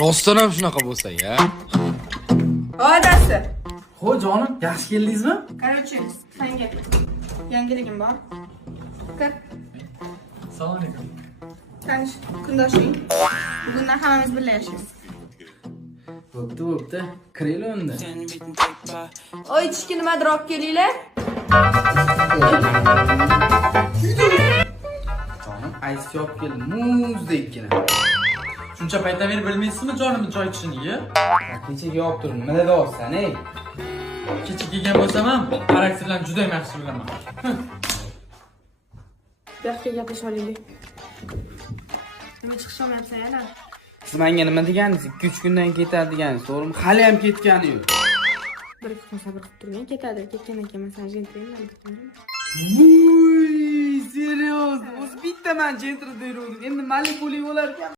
Rostdan ham shunaqa bo'lsa ya. Odasi. Ho jonim, yaxshi keldingizmi? Короче, senga yangiligim bor. Kir. Assalomu alaykum. Tanish kundoshing. Bugundan hammamiz birga yashaymiz. Bo'pti. Kiraylik unda. Oy, ichki nimadir olib kelinglar. Jonim, aytib olib keldim. Muzdekkina. Shuncha paytdan beri bilmaysizmi jonimni choy ichishini? Kechaga olib turdim. Nima deyapsan, ey? Kecha kelgan bo'lsam ham xarakterlarni juda ham yaxshi bilaman. Bu yoqqa gaplasha olaylik. Nima chiqish olmayapsan yana? Siz menga nima deganingiz? 2-3 kundan ketadi deganingiz, to'g'rimi? Hali ham ketgani yo'q. Bir kun sabr qilib turmang, ketadi. Ketgandan keyin men seni jentrayman. Vuy, serios. O'zi bitta men jentrada yuruvdim. Endi malik bo'lar ekan.